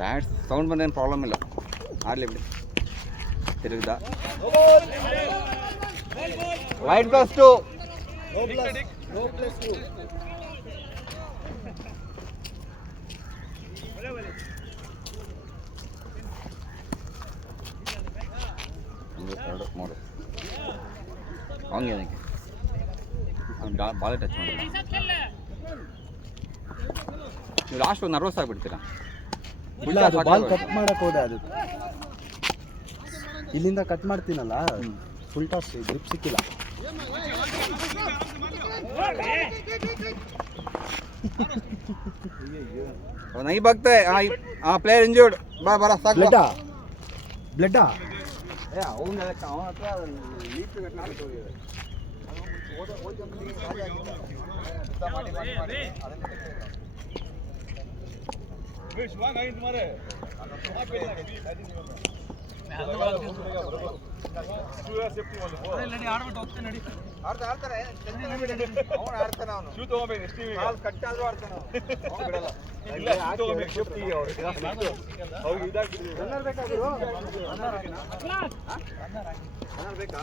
Bat sound ಬಂದೇನು problem ಇಲ್ಲ, ಆಡಲಿ ಬಿಡಿ. ತಿರುಗ್ದ white plus 2. ಎರಡು ಮೂರು ಹಂಗೆ ಬಾಳೆ ಟಚ್ ಮಾಡಿ ನೀವು ಲಾಸ್ಟ್ ಒಂದು ನರ್ವಸ್ ಆಗಿಬಿಡ್ತೀರಾ. ಬಾಲ್ ಕಟ್ ಮಾಡಕ್ಕೆ ಹೋದೆ, ಅದು ಇಲ್ಲಿಂದ ಕಟ್ ಮಾಡ್ತೀನಲ್ಲ, ಫುಲ್ ಟಾಸ್ ಗ್ರಿಪ್ ಸಿಕ್ಕಿಲ್ಲ. नहीं बगते हाँ प्लेयर इंजर्ड बा बरा साक ब्लडा ए ಅವನ ಹತ್ರ ಲೀಕ್ ಕಟ್ನಾಡಿ ತೋರಿ ಓದ ರಾಜ ಆಗಿದ್ದ ಮಾಡಿ ಅದನ್ನ ಬೇಸ್ ವಾಂಗ್ ಆಯ್ತು ಮಾರೆ ಆ ಪೇಲಿ ಲಗೆ ಸೇಫ್ಟಿ ಮಾಡಿ ಆಡ್ಬಿಟ್ಟು ಹೋಗ್ತಾನೆ ನಡಿ ಆಡ್ತಾರೆ ಅವನು ಆಡ್ತಾನೆ ಅವನು ಶೂ ತಗೋಬೇಕು ಎಸ್ಟಿವಿ ಕಾಲ್ ಕಟ್ಟಾದ್ರೂ ಆಡ್ತಾನೆ ಅವನು ಬಿಡಲ್ಲ ಇಲ್ಲ ಶೂ ತಗೋಬೇಕು ಸೇಫ್ಟಿ ಅವರು ಅವ್ರಿಗೆ ಇದಾಗ್ತಿದೆ ರನ್ನರ್ ಬೇಕಾದ್ರು ರನ್ನರ್ ಬೇಕಾ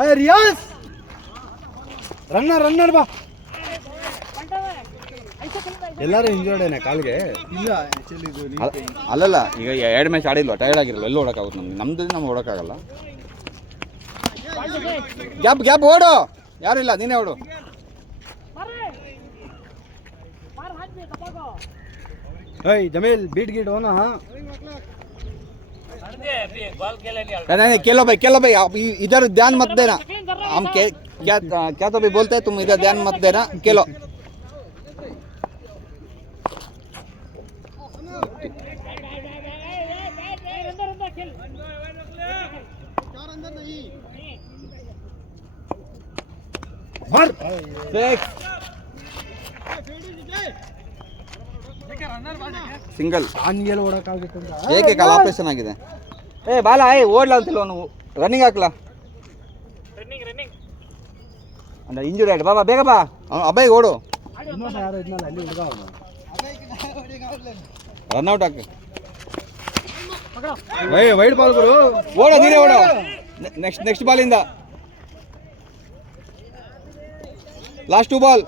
ಅರೆ ರಿಯಾಸ್ ರನ್ನರ್ ಬಾ. ಎಲ್ಲರೂ ಇಂಜರ್ಡೇನೆ ಕಾಲ್ಗೆ? ಇಲ್ಲ ಅಲ್ಲಲ್ಲ, ಈಗ 2 ಮ್ಯಾಚ್ ಆಡಿಲ್ವ, ಟೈರ್ಡ್ ಆಗಿರಲ್ಲ, ಎಲ್ಲೂ ಓಡೋಕ್ಕಾಗುತ್ತೆ ನಮ್ದು ನಮ್ಗೆ ಓಡೋಕ್ಕಾಗಲ್ಲ. ಗ್ಯಾಪ್ ಓಡು, ಯಾರು ಇಲ್ಲ, ನೀನೇ ಓಡು. जमील बीट गिट हो ना. हाँ खेलो भाई इधर ध्यान मत देना. हम क्या तो भी बोलते हैं, तुम इधर ध्यान मत देना, खेलो. ಸಿಂಗಲ್ ಆನ್ಗೆಲ್ ಓಡಕ್ಕಾಗುತ್ತೆ ಅಂತ ಏಕೆ ಕಾಲ ಆಪರೇಷನ್ ಆಗಿದೆ. ಬಾಲ ಓಡ್ಲಾ ಅಂತಿಲ್ಲ ಅವನು, ರನ್ನಿಂಗ್ ಹಾಕ್ಲಾ ಅಂದ್ರೆ ಇಂಜುರಿ ಆಯ್ತು. ಬಾಬಾ ಬೇಗ ಬಾ, ಅಬ್ಬಾಯಿ ಓಡು, ಯಾರು ಇದ್ನಲ್ಲ ಅಲ್ಲಿ ಹುಡುಗ ಅವನು, ರನ್ಔಟ್ ಹಾಕಿ ವೈಡ್ ಬಾಲ್ ಗುರು, ಓಡೋ ನೀನೇ ಓಡೋ. ನೆಕ್ಸ್ಟ್ ಬಾಲಿಂದ last 2 ball,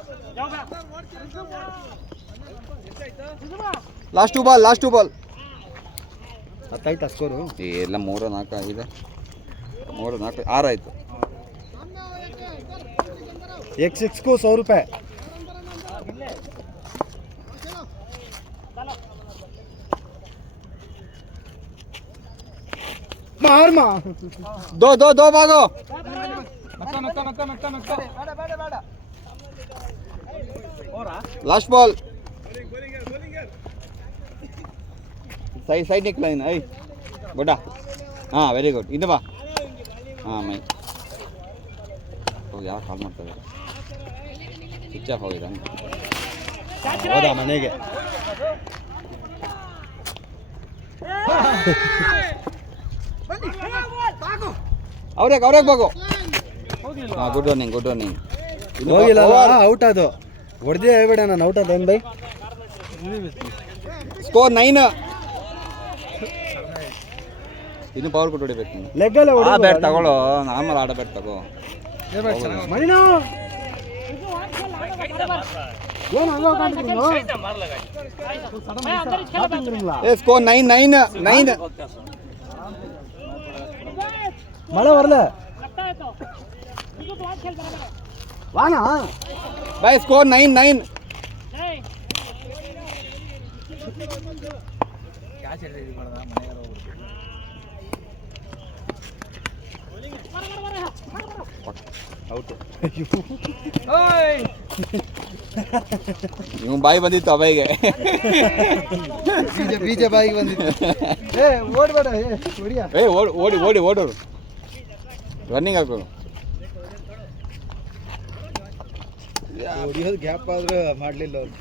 last two ball. ಹತ್ತಾಯ್ತಾ ಸ್ಕೋರು? ಎಲ್ಲ 3-4 ಆಗಿದೆ, 3-4 6 ಆಯಿತು. एक 6 को 100 रुपये. मार दो भागो. लास्ट बॉल सही निकला इन गुड. हाँ वेरी गुड. ಇದು ಬಾ. ಹಾಂ ಮೈ ಯಾರು ಕಾಲ್ ಮಾಡ್ತಾರೆ, ಸ್ವಿಚ್ ಆಫ್ ಹೋಗಿದೆ. ಹೌದಾ ಮನೆಗೆ ಅವ್ರಿಗೆ ಬಾಗೋ. ಹಾಂ ಗುಡ್ ರನ್ನಿಂಗ್ ಹೋಗಿಲ್ಲ, ಔಟ್. ಅದು ಹೊಡೆದೇ ಹೇಳ್ಬೇಡ, ನಾನು ಔಟ್ ಅದ ಬೈ. ಸ್ಕೋರ್ 9. ಇನ್ನು ಪವರ್ ಕೊಟ್ಟು ಹೊಡಿಬೇಕು. ಲೆಗ್ಗಲ್ಲೇ ಹೊಡಿ. ಬ್ಯಾಟ್ ತಗೊಳ್ಳೋ, ನಾರ್ಮಲ್ ಆಡೋ ಬ್ಯಾಟ್ ತಗೋ. ಮಣಿನಾ ಸ್ಕೋರ್ 9. ಮಳೆ ಬರಲ ವಾನಾ ಬಾಯ್. ಸ್ಕೋರ್ 9. ನೀವು ಬಾಯಿ ಬಂದಿತ್ತು ಅಬಾಯಿಗೆ, ಬೀಜ ಬಾಯಿಗೆ ಬಂದಿತ್ತು. ಓಡ್ಬೇಡ, ಓಡೋರು ರನ್ನಿಂಗ್ ಹಾಕೋರು. ಹೊಡಿಯೋದು ಗ್ಯಾಪ್ ಆದ್ರೆ ಮಾಡಲಿಲ್ಲ ಅವ್ರು.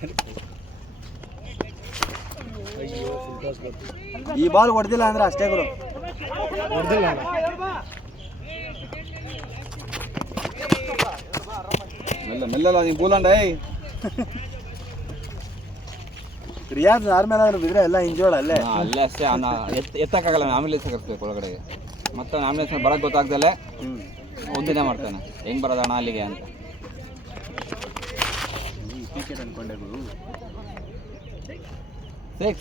ಈ ಬಾಲ್ ಹೊಡೆದಿಲ್ಲ ಅಂದ್ರೆ ಅಷ್ಟೇ ಗುರು, ಹೊಡೆದಿಲ್ಲ. ಮೆಲ್ಲಲ್ಲ ನೀವು ಬೂಲಂಡ ರಿಯಾಜ್ ಆದ್ಮೇಲೆ ಬಿದ್ರೆ ಎಲ್ಲ ಇಂಜೋಳ ಅಲ್ಲೇ ಅಲ್ಲೇ ಅಷ್ಟೇ ಎತ್ತಕ್ಕಾಗಲ್ಲ ಆಂಬುಲೆನ್ಸ್ ಕರ್ಸ್ಬೇಕು ಒಳಗಡೆ ಮತ್ತೆ ಆಂಬುಲೆನ್ಸ್ ಬರೋಕ್ಕೆ ಗೊತ್ತಾಗ್ದಲ್ಲೇ ಒಂದಿನ ಮಾಡ್ತಾನೆ ಹೆಂಗೆ ಬರೋದಣ್ಣ ಅಲ್ಲಿಗೆ ಅಂತ ಕ್ರಿಕೆಟ್ ಅನ್ಕೊಂಡೆ ಗುರು 6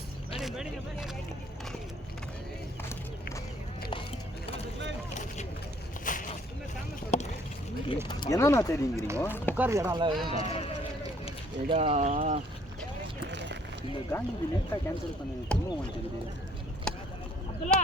ಏನೋ ನಾತೇರಿ ನೀವು ಕುಕ್ಕರ್ ಜನ ಅಲ್ಲ ಈಗ இந்த காந்தி நெட்டா கேன்சல் பண்ணி சும்மா வந்துருக்குது அப்துல்லா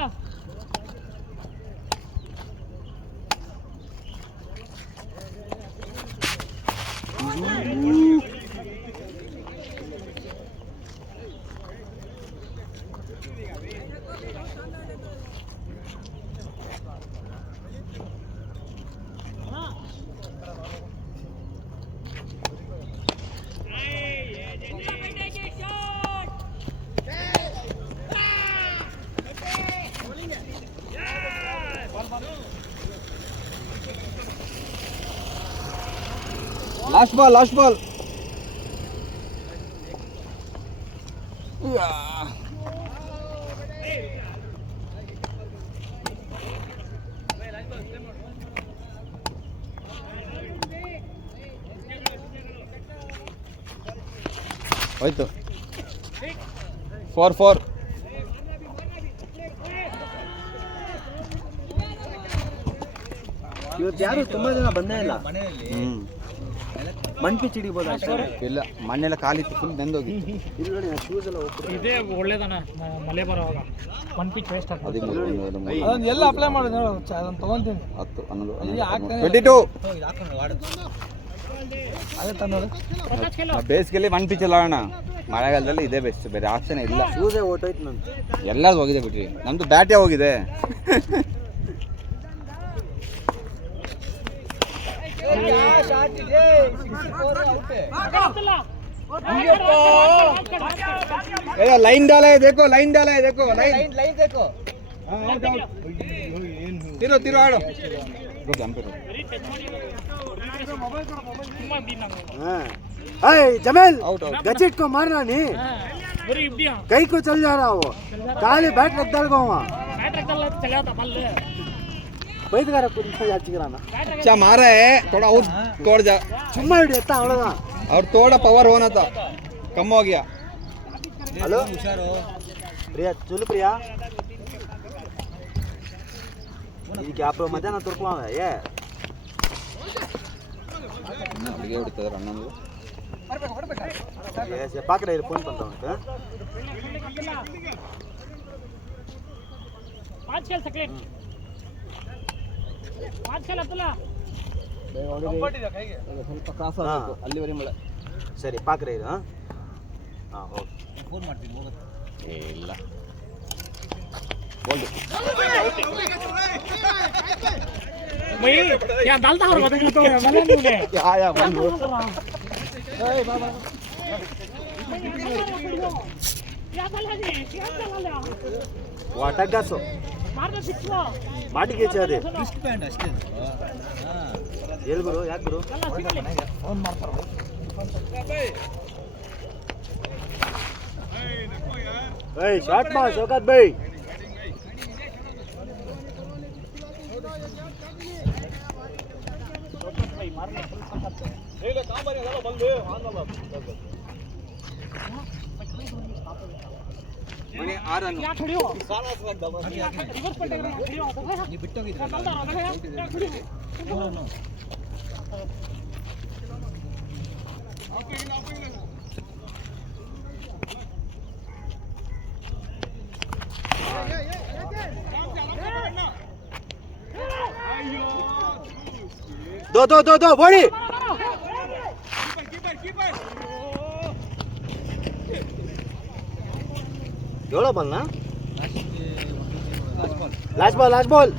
ಲಾಸ್ಟ್ ಬಾಲ್ ಹೋಯ್ತು 4-4 ಇವತ್ತು ಯಾರು ತುಂಬಾ ಜನ ಬಂದೇ ಇಲ್ಲ ಮಣ್ಣು ಚಿಡಿಬೋದು ಅಷ್ಟೇ ಇಲ್ಲ ಮಣ್ಣೆಲ್ಲ ಕಾಲಿತ್ತು ಫುಲ್ ನೆಂದೋಗಿತ್ತು ಇಲ್ಲಿ ನೋಡಿ ಶೂಸ್ ಎಲ್ಲ ಹೋಗ್ತಾರೆ ಇದೇ ಒಳ್ಳೇದಣ್ಣ ಮಳೆ ಬರೋವಾಗ ಒನ್ ಪಿಚ್ ವೇಸ್ಟ್ ಆಗ್ತದೆ 13 ಅದನ್ನ ಎಲ್ಲ ಅಪ್ಲೈ ಮಾಡೋದು ಅದನ್ನ ತಗೊಂತೀನಿ 10 11 22 ಅದೇ ತಂದೋದು ಬೇಸಿಗೆಯಲ್ಲಿ ಮಣ್ಣು ಪಿಚ್ ಎಲ್ಲ ಆಡೋಣ ಮಳೆಗಾಲದಲ್ಲಿ ಇದೇ ಬೆಸ್ಟ್ ಬೇರೆ ಆಪ್ಷನ್ ಇಲ್ಲ ಶೂಸೇ ಓಟೋಯ್ತು ನಂದು ಎಲ್ಲ ಹೋಗಿದೆ ಬಿಟ್ರಿ ನಮ್ದು ಬ್ಯಾಟೇ ಹೋಗಿದೆ लाइन डाला है देखो लाइन लाइन देखो तिरो तिरो आड़ो जमेल गचेट को मारना नहीं कहीं को चल जा रहा वो काले बैट रख डाल को वहाँ पैदगार अच्छा मारा है थोड़ा और तोड़ जा चुम्मा हिडियत्ता अவ்வளவுதான் और थोड़ा पावर होना था कम हो गया हेलो प्रिया चलो प्रिया ಇದಕ್ಕೆ ಅಪ್ಪ ಮಧ್ಯಾಹ್ನ ತುರ್ಕುವ ಏ ಅಲ್ಲಿಗೆ ಬಿಡ್ತದ ಅಣ್ಣಂದು ಏ ಪಾಕಡೆ ಇರು ಫೋನ್ ಬಂತ ಉಂಟು ಪಾಂಚ್ खेल सकले पांच खेल ಅಬ್ದುಲ್ಲಾ ಸ್ವಲ್ಪ ಕ್ರಾಸ್ ಆಗಬೇಕು ಅಲ್ಲಿವರೆಗೆ ಮಳೆ ಸರಿ ಪಾಕಡೆ ಇರು ಹಾ ಹೋಗಿ ಫೋನ್ ಮಾಡ್ತೀನಿ ಹೋಗುತ್ತೆ ಇಲ್ಲ बोल भाई क्या डालता है बताइए तो मतलब नहीं क्या आया बंद ए बाबा क्या चला जी क्या चला ले ವಾಟಗಾಸು मार दो सिक्सो ಮಾಟಿಗೆ ಚಾದೆ ರಿಸ್ಟ್ ಬ್ಯಾಂಡ್ ಅಷ್ಟೇ ಹೇಳು ಗುರು ಯಾಕೆ ಗುರು ಫೋನ್ ಮಾಡ್ತಾರೆ ಏಯ್ ಶಾಟ್ ಮಾ ಶೌಕತ್ ಬೈ ಮನೆ 6 ರನ್ क्या खड़ी हो रिवर्स पलटे खड़ी हो ನೀ ಬಿಟ್ಟೋಗಿದ್ರಲ್ಲ चलता रहा क्या खड़ी हो दो बॉडी एवढा बॉल ना लास्ट बॉल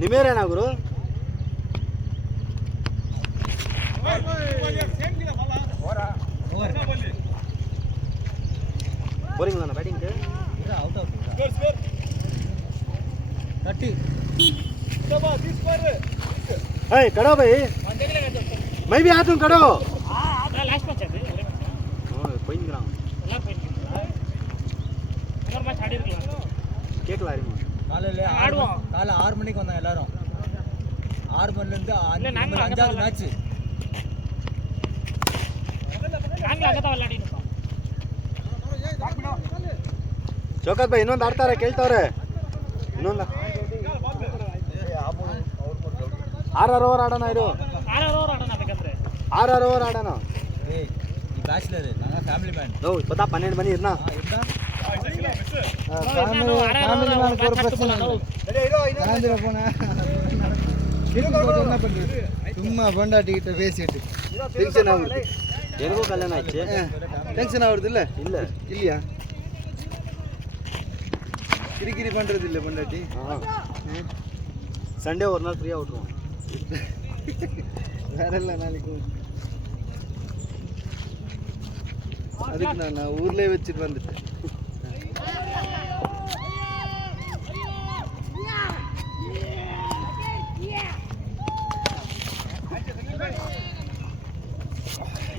ನಿಮೇರೇನಾ ಗುರು ಬೋರಿಂಗ್ ಬ್ಯಾಟಿಂಗ್ ए करो भाई मैं भी आता हूँ करो लास्ट मैच ಅದು कोई नहीं ग्राम ಎಲ್ಲ ಪೈನ್ ಮ್ಯಾಚ್ ಆಡಿರಲ್ಲ கேக் லாரி ஆடுவோம் காலை 6 மணிக்கு வந்தாங்க எல்லாரும் 6 மணிலேருந்து இல்ல, நாங்க அங்க 5வது மேட்ச் நாங்க ಅಗತ விளையாடிட்டோம் ಚೌಕತ್ ಭಾई ಇನ್ನೊಂದು ಆಡ್ತಾರೆ ಕೇಳ್ತಾವ್ರೆ ಇನ್ನೊಂದು 6 ಓವರ್ ಆಡೋಣ ಇದು 6 ಓವರ್ ಆಡೋಣ ಬೇಕಂದ್ರೆ 6 ಓವರ್ ಆಡೋಣ ஏய் ಈ ಬ್ಯಾಚಲರ್ நாங்க ஃபேமிலி மேன் ಓ ಪತಾ 12 ಮನಿ ಇರ್ನಾ இருந்தா சும்மா பொண்டாட்டிக்கிட்ட பேசிட்டு டென்ஷன் ஆகுது எனக்கும் கல்யாணம் ஆச்சு டென்ஷன் ஆகுறது இல்ல இல்ல இல்லையா கிரிக்கிரி பண்றது இல்ல பொண்டாட்டி சண்டே ஒரு நாள் ஃப்ரீயா விட்டுருவோம் வேற இல்ல நாளைக்கு அதுக்கு நான் ஊர்லயே வச்சுட்டு வந்துட்டேன்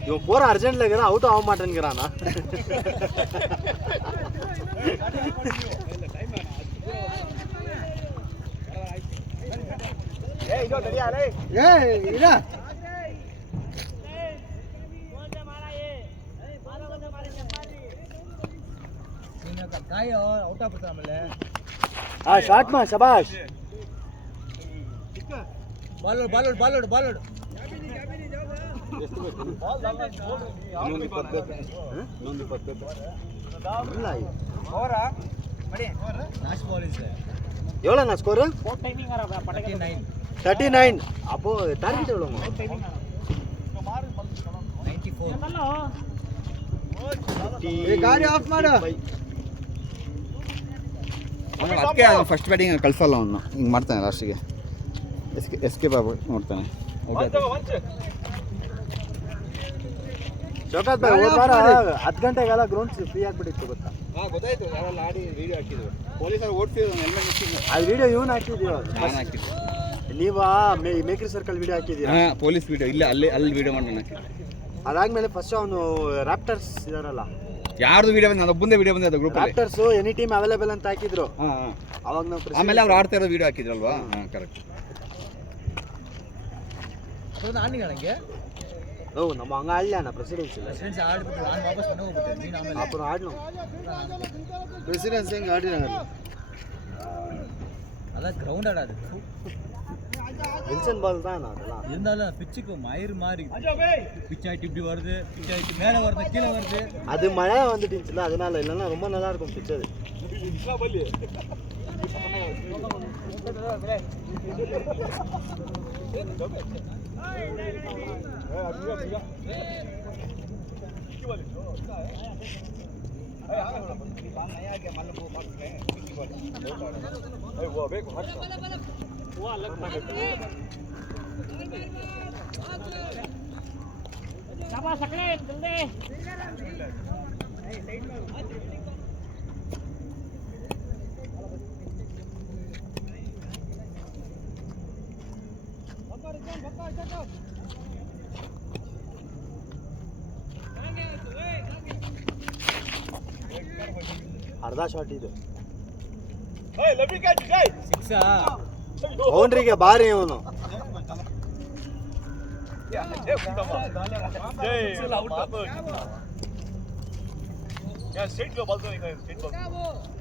இவன் போற அர்ஜென்ட்ல இருக்கிறான் அவுட் ஆக மாட்டேங்கிறானா ஏய் இதா நீங்க காய் அவுட் ஆஃப் பண்ணாமல ಆ ಶಾಟ್ ಮಾ ಶಬಾಷ್ ಬಾಲ್ ನಾಶ್ ಬಾಲ್ ಇದೆ எவ்வளோண்ணா ஸ்கோரு ಫೋರ್ ಟೈಮಿಂಗ್ ಆರ ಪಟಕೆ 39 அப்போ டார்கெட் எவ்வளோங்க ಟೈಮಿಂಗ್ 94 ಅಲ್ಲ ಗಾಡಿ ಆಫ್ ಮಾಡು ಅದಕ್ಕೆ ಫಸ್ಟ್ ಬ್ಯಾಟಿಂಗ್ ಕಳ್ಸಲ್ಲ ಅವನು ಹಿಂಗೆ ಮಾಡ್ತಾನೆ ಲಾಸ್ಟಿಗೆ ಎಸ್ಕೇಪ್ ಆಗ್ಬಿಟ್ಟು ನೋಡ್ತಾನೆ ಶೋಕಾತ್ ಭಾಯ್ ಹೋದ ವಾರ 10 ಗಂಟೆಗೆಲ್ಲ ಗ್ರೌಂಡ್ ಫ್ರೀ ಆಗಿಬಿಟ್ಟಿತ್ತು ಗೊತ್ತಾ ಗೊತ್ತಾಯ್ತು ಯಾರೆಲ್ಲ ಆಡಿ ವಿಡಿಯೋ ಹಾಕಿದ್ರು ಪೊಲೀಸರು ಓಡಿಸಿದ್ರು ಹೆಲ್ಮೆಟ್ ಇಟ್ಟಿದ್ದು ಅದು ವಿಡಿಯೋ ಇವನು ಹಾಕಿದ್ದೀವ ನಾನು ಹಾಕಿದ್ದು ನೀವು ಮೇಕ್ರಿ ಸರ್ಕಲ್ ವಿಡಿಯೋ ಹಾಕಿದ್ದೀರಾ ಹಾಂ ಪೊಲೀಸ್ ವಿಡಿಯೋ ಇಲ್ಲ ಅಲ್ಲಿ ವಿಡಿಯೋ ಮಾಡಿ ನಾನು ಹಾಕಿದ್ದೆ ಅದಾದ್ಮೇಲೆ ಫಸ್ಟ್ ಅವನು ರ್ಯಾಪ್ಟರ್ಸ್ ಇದಾರಲ್ಲ ಯಾರ್ದು ವಿಡಿಯೋ ಬಂದು ನಾನು ಒಬ್ಬಂದೇ ವಿಡಿಯೋ ಬಂದಿದೆ group raptors any team available ಅಂತ ಹಾಕಿದ್ರು ಹಾಂ ಹಾಂ ಅವಾಗ ನಾವು ಆಮೇಲೆ ಅವ್ರು ಆಡ್ತಾ ಇರೋ ವಿಡಿಯೋ ಹಾಕಿದ್ರಲ್ವಾ ಹಾಂ ಕರೆಕ್ಟ್ ಅப்புறம் ஆடுங்க ನನಗೆ ஓ நம்ம அங்கே ஆடலையாண்ணா பிரசிடென்ஸ் இல்லை ಫ್ರೆಂಡ್ಸ್ ಆಡ್ಬಿಟ್ಟು ನಾನು ವಾಪಸ್ ಮನೆಗೆ ಹೋಗ್ಬಿಟ್ಟೆ ನೀನು ಆಮೇಲೆ அப்புறம் ஆடணும் ಪ್ರೆಸಿಡೆನ್ಸಿ ಹೆಂಗೆ ಆಡಿರಂಗಲ್ಲ அதான் கிரவுண்ட் ஆடாது வில்சன் பால் தான் அதெல்லாம் இருந்தாலும் பிச்சுக்கு மயிர் மாறி பிச் ஆயிட்டு இப்படி வருது பிச் ஆயிட்டு மேலே வருது கீழே வருது அது மழை வந்துட்டுச்சுல அதனால இல்லைன்னா ரொம்ப நல்லா இருக்கும் பிச் அது वो अलग शाबाश सकले जल्दी ಅರ್ಧ ಶಾಟ್ ಇದು ಸಿಕ್ಸಾ ಬೌಂಡ್ರಿಗೆ ಬಾರಿ ಇವನು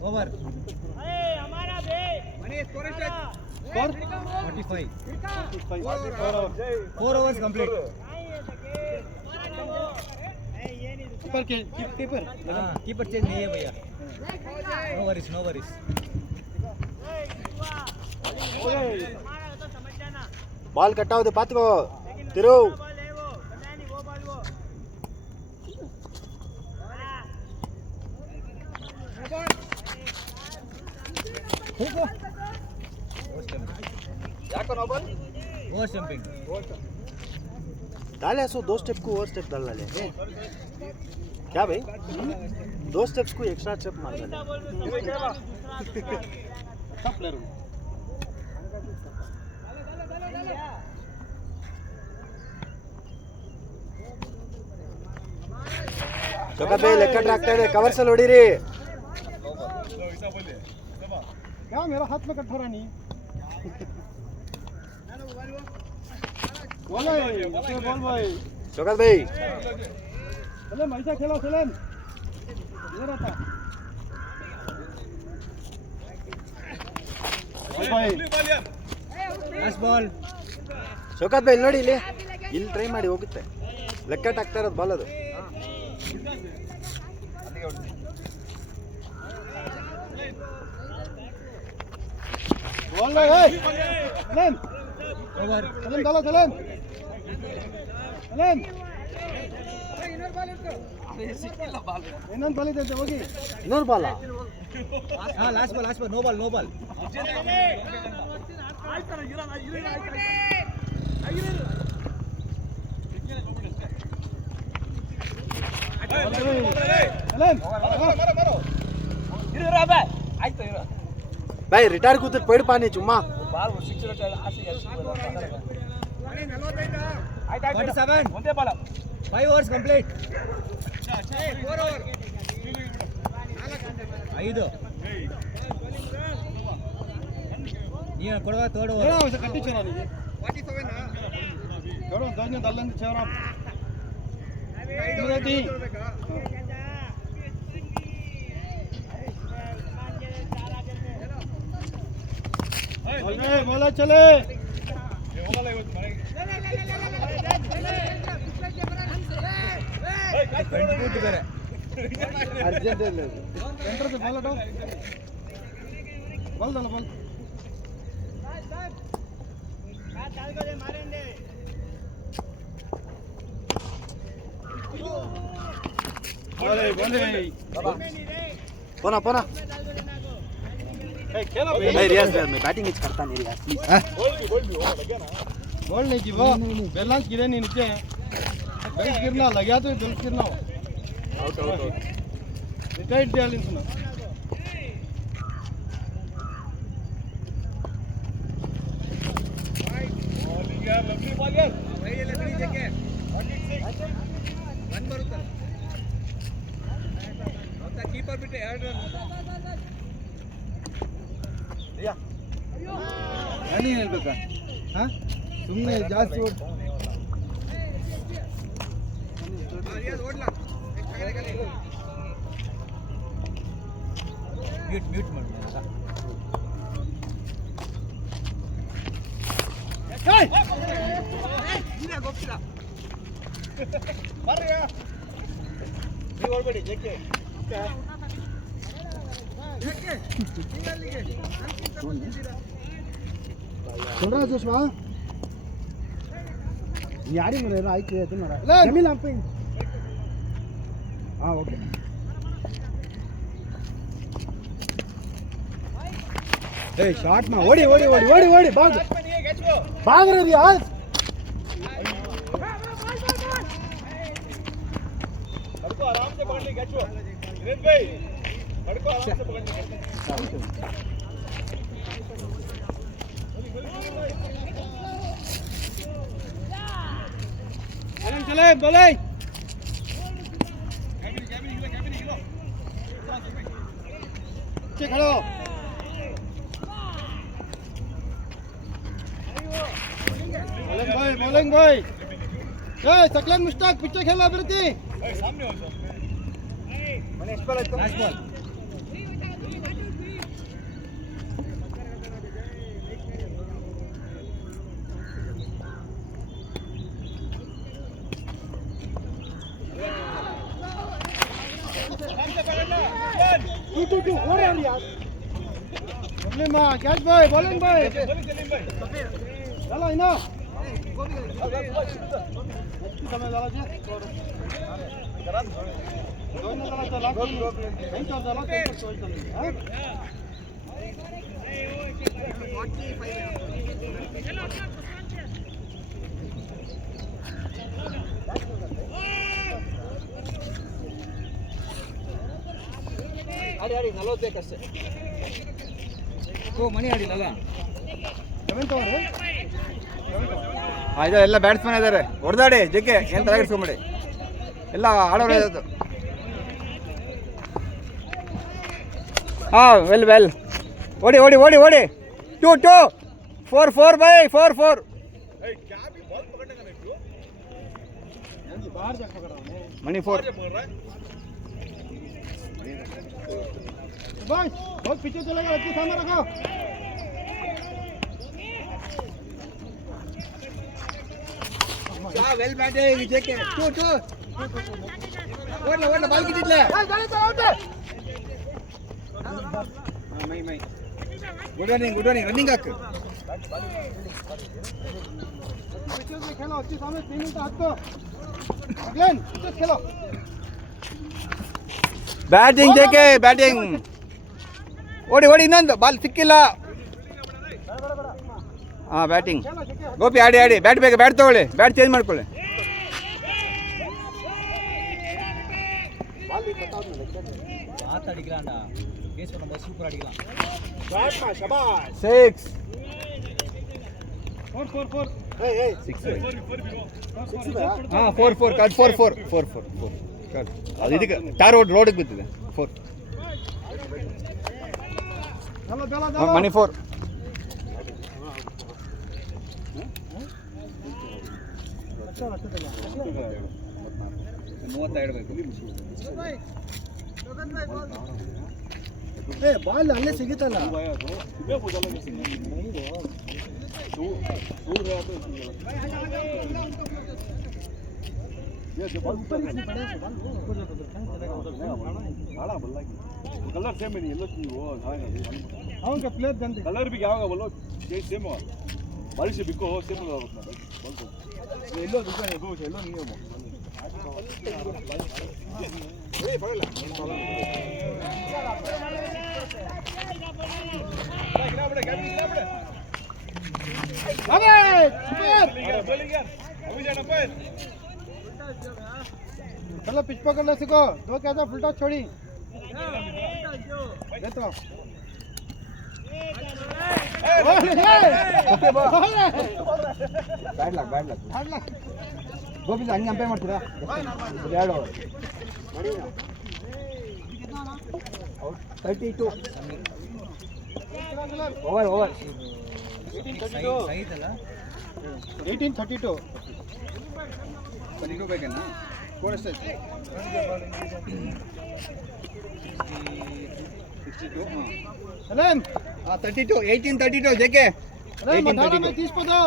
ಓವರ್ हमारा बे 45 4 overs complete कीपर चेंज नहीं है भैया नो वरीज ಬಾಲ್ ಕಟ್ಟಾವುದು ಪಾತ್ಕೋ ತಿರು ओवर स्टंपिंग डाले सो 2 स्टेप को ओवर स्टेप डाल डाले क्या भाई 2 स्टेप्स को एक्स्ट्रा स्टेप मार रहा अच्छा प्लेयर हूँ शौकत भाई ಲೆಕ್ಕ ಆಗ್ತಾ ಇದೆ ಕವರ್ಸ್ ಅಲ್ಲಿ ಹೊಡಿರಿ क्या मेरा हाथ में कट रहा नहीं बोल भाई शौकत भाई सलेम ऐसा खेलो सलेम इधर आता भाई ಲಾಸ್ಟ್ ಬಾಲ್ ಶೌಕತ್ ಭಾई ನೋಡಿ ಇಲ್ಲಿ ಟ್ರೈ ಮಾಡಿ ಹೋಗುತ್ತೆ ಲೆಕ್ಕ ಆಗ್ತಾ ಇರೋದು ಬಾಲ್ ಅದು बोल रहे सलेम ಓವರ್ सलेम डालो सलेम सलेम ಇನ್ನೊಂದು ಬಾಲ್ ಇದೆ ಹೋಗಿ ಇನ್ನೊಂದು ಬಾಲ ಹಾಂ last ball no ball Salem भाई रिटायर ಕೂತು ಪೈಡ್ ಪಾನಿ ಚುಮ್ಮಾ 47 ಒಂದೇ ಬಾಲ್ 5 ಓವರ್ಸ್ ಕಂಪ್ಲೀಟ್ 5 ನೀನು ಕೊಡುವ ತೋಡು ಕಟ್ಟಿ ಚೇರಾನಿಗೆ 47 ಕೊಡು ದೋಜ್ನ ದಲ್ಲಂದು ಚೇರಾಮ್ ಇದರದಿ बोला चले ಬೇರೆ ಅರ್ಜೆಂಟ್ ಇಲ್ಲ सेंटर से बॉल हटाओ बॉल डालो बॉल बोले पोना पोना खेलो भाई रियाज यार मैं बैटिंग इच करता नहीं रियाज प्लीज बॉल नहीं की वो बैलेंस गिरे नहीं नीचे बेल्ट गिरना लगा तो बेल्ट गिरना हो आउट आउट आउट रिटाइट दिया लिन सुना ಕೀಪರ್ ಬಿಟ್ಟೆ 2 ರನ್ ರನ್ನಿ ಹೇಳ್ಬೇಕಾ ಹಾಂ ಸುಮ್ಮನೆ ಜಾಸ್ತಿ ಮ್ಯೂಟ್ ಮಾಡಿ ನೀವು ಹೊರಬೇಡಿ ಜೆಕೆ सुन रहा सुषमा यारी में रहा आइए तुम रहा जमीन आप हाँ ओके ए शॉट में ओडी ओडी ओडी ओडी ओडी भाग रही यार लड़को आराम से पकड़ ले कैचो वीरेंद्र भाई लड़को आराम से पकड़ ले चले बोले खड़ो बॉलिंग भाई सकलन मुश्ताक पिक्चर खेला अभिवृद्धि सामने हो सर मैंने इस पर ಲಾಸ್ಟ್ ಬಾಲ್ तू हो रहा है यार बॉलिंग मां कैच भाई बॉलिंग भाई चलो इना समय डाला छे दोन डाला तो लाख नहीं तो डाला तो सोच चली हां ಆಡಿ 40 ಬೇಕಷ್ಟೇ. ಮಣಿ ಆಡಿಲ್ಲಲ್ಲ. ಇದು ಎಲ್ಲ ಬ್ಯಾಟ್ಸ್ಮನ್ ಇದ್ದಾರೆ. ಹೊಡೆದಾಡಿ ಜಗ್ಗೆ ಏನು ತಲೆಗಿಸ್ಕೊಂಬೇಡಿ, ಎಲ್ಲ ಆಡೋರು ಇರೋದು. ಹಾಂ ವೆಲ್ ಓಡಿ 2 4 ಬೈ 4 मणि 4 बस बहुत पीछे चलेगा, अच्छे सामने रखो. वेल बैटिंग जेके 2 ओडला बॉल किटिले मई गुड रनिंग रनिंग हाक पीछे से खेलो, अच्छे सामने 3 मिनट हाथ को अगेन पीछे खेलो. बैटिंग जेके बैटिंग ओडी ಇನ್ನೊಂದು ಬಾಲ್ ಸಿಕ್ಕಿಲ್ಲ. ಹಾಂ ಬ್ಯಾಟಿಂಗ್ ಗೋಪಿ ಆಡಿ ಬ್ಯಾಟ್ ಬೇಕು, ಬ್ಯಾಟ್ ತಗೊಳ್ಳಿ, ಬ್ಯಾಟ್ ಚೇಂಜ್ ಮಾಡ್ಕೊಳ್ಳಿ. பார்த்து அடிக்கலாம்டா. பேஸ் பண்ண சூப்பர் அடிக்கலாம். शाबाश 6 4 ए 6 ಹಾಂ 4 ಕಟ್ 4 ಕಟ್ ಅದು ಇದಕ್ಕೆ ಟಾರ್ ರೋಡಿಗೆ ಬಿದ್ದಿದೆ 4 ಮಣಿ 4 ए बॉल ಅಲ್ಲೇ ಸಿಗುತ್ತಲ್ಲ. कलर सेम नहीं येलो वो ಅವನ್ का प्लेयर गंदे कलर भी क्या होगा बोलो सेम होगा बारिश से बिको सेम होगा येलो दूसरा है वो येलो नहीं है वो ए पकड़ अबे सुपर बॉलिंग यार अभी जाना पर चलो पिच पकड़ना सीखो. 2 कैसा फुल टॉस छोड़ी देता हूं. ಬ್ಯಾಡ್ ಲಕ್ ಗೋಪಿ ಹಂಗೆ ಅಂಪೇ ಮಾಡ್ತೀರಾ? 2 32 ಓವರ್ ಸೈಡ್ ಅಲ್ಲ 1832 32 ಬೇಕೇನಾ? ಸ್ಕೋರ್ ಎಷ್ಟು? 62 सलेम 32 1832 जेके सलेम 18 में 30 पे दो.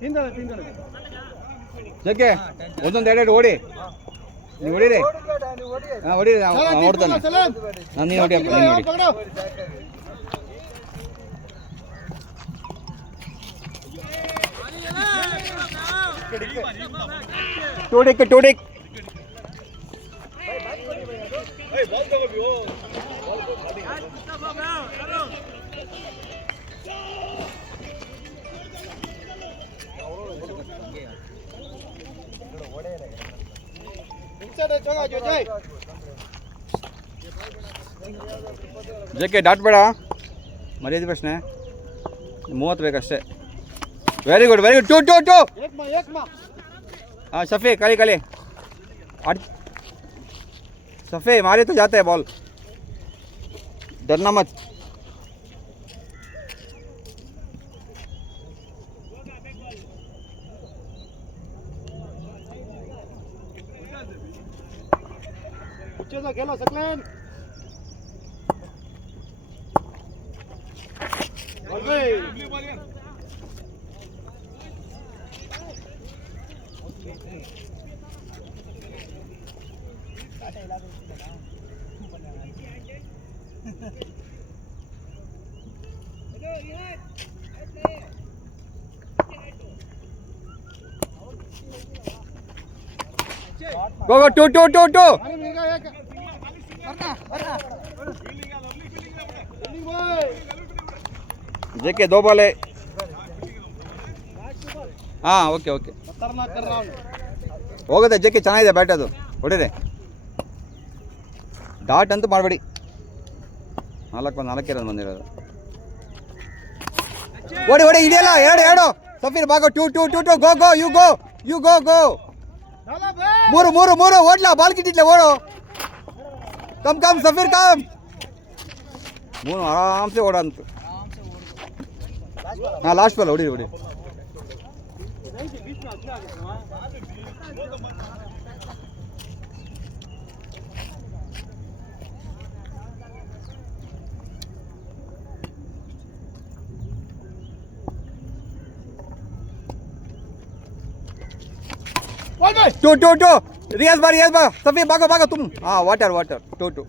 तीन दो जेके ಒಂದೊಂದು ಎರಡು ಓಡಿ ನೀವು ಹೊಡಿರಿ. ಹಾಂ ಹೊಡಿರಿ, ನೋಡ್ತಾನೆ सलेम ನಾನು ನೀವು ಹೊಡಿಯಪ್ಪ, ನೀನು ಹೊಡಿ. पकड़ो. टूडिक ए बॉल दो भी वो इनसाइड जगह जो जाए जेके ಡಾಟ್ ಬೇಡ, ಮರ್ಯಾದೆ ಪ್ರಶ್ನೆ. 30 ಬೇಕಷ್ಟೇ. ವೆರಿ ಗುಡ್ 2 एक मां हाँ शफी काली शफी मारे तो जाते हैं बॉल, डरना मत. अच्छे से खेलो सकलेन. गो 2 अरे मेरा एक वरना फील्डिंग बॉय जेके 2 बॉल है. हाँ ओके खतरनाक कर रहा हूँ. ಹೋಗುತ್ತೆ ಜಕ್ಕೆ, ಚೆನ್ನಾಗಿದೆ ಬ್ಯಾಟ್ ಅದು, ಹೊಡಿರಿ. ಡಾಟ್ ಅಂತೂ ಮಾಡಬೇಡಿ. 4 ರನ್ ಬಂದಿರೋದು. ಓಡಿ ಹಿಡಿಯಲ್ಲ. 2 Safeer ಬಾಗೋ. 2 go you go. 3 ಓಡ್ಲಾ, ball ಕಿಟ್ಟಿಟ್ಲೆ, ಓಡು. Come Safeer come. 3 ಆರಾಮ್ಸೆ ಓಡಂತ. ಹಾಂ, ಲಾಸ್ಟ್ ಬಾಲ್ ಹೊಡಿ. टू रियाज बा सफी भागो तुम. हाँ water 2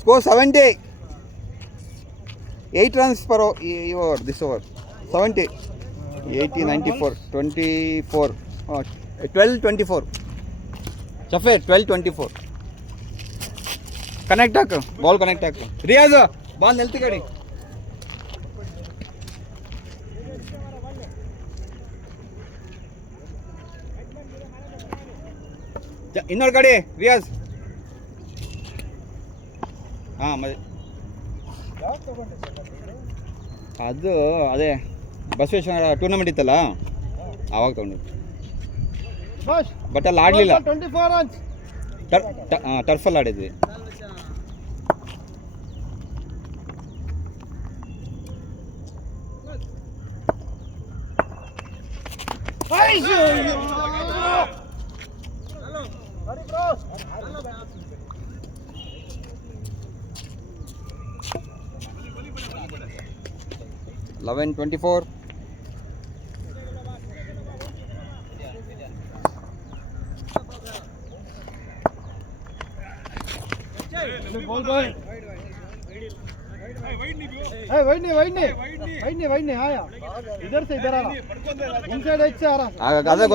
score 70. 8 runs per over this over. 70 80 94 24 12-24 सफे 12-24 कनेक्ट हाक बॉल कनेक्ट हाक रियाज बॉल निल्ती कड़ी ಇನ್ನೊಂದು ಕಡೆ ರಿಯಾಜ್. ಹಾಂ ಅದು ಅದೇ ಬಸವೇಶ್ವರ ಟೂರ್ನಮೆಂಟ್ ಇತ್ತಲ್ಲ ಆವಾಗ ತೊಗೊಂಡಿದ್ದು. ಬಟ್ ಅಲ್ಲಿ ಆಡಲಿಲ್ಲ, ಟರ್ಫಲ್ಲಿ ಆಡಿದ್ವಿ. Eleven 24. बॉल बॉय वाइड नहीं आया इधर से इधर आ रहा इनसाइड एज से आ रहा.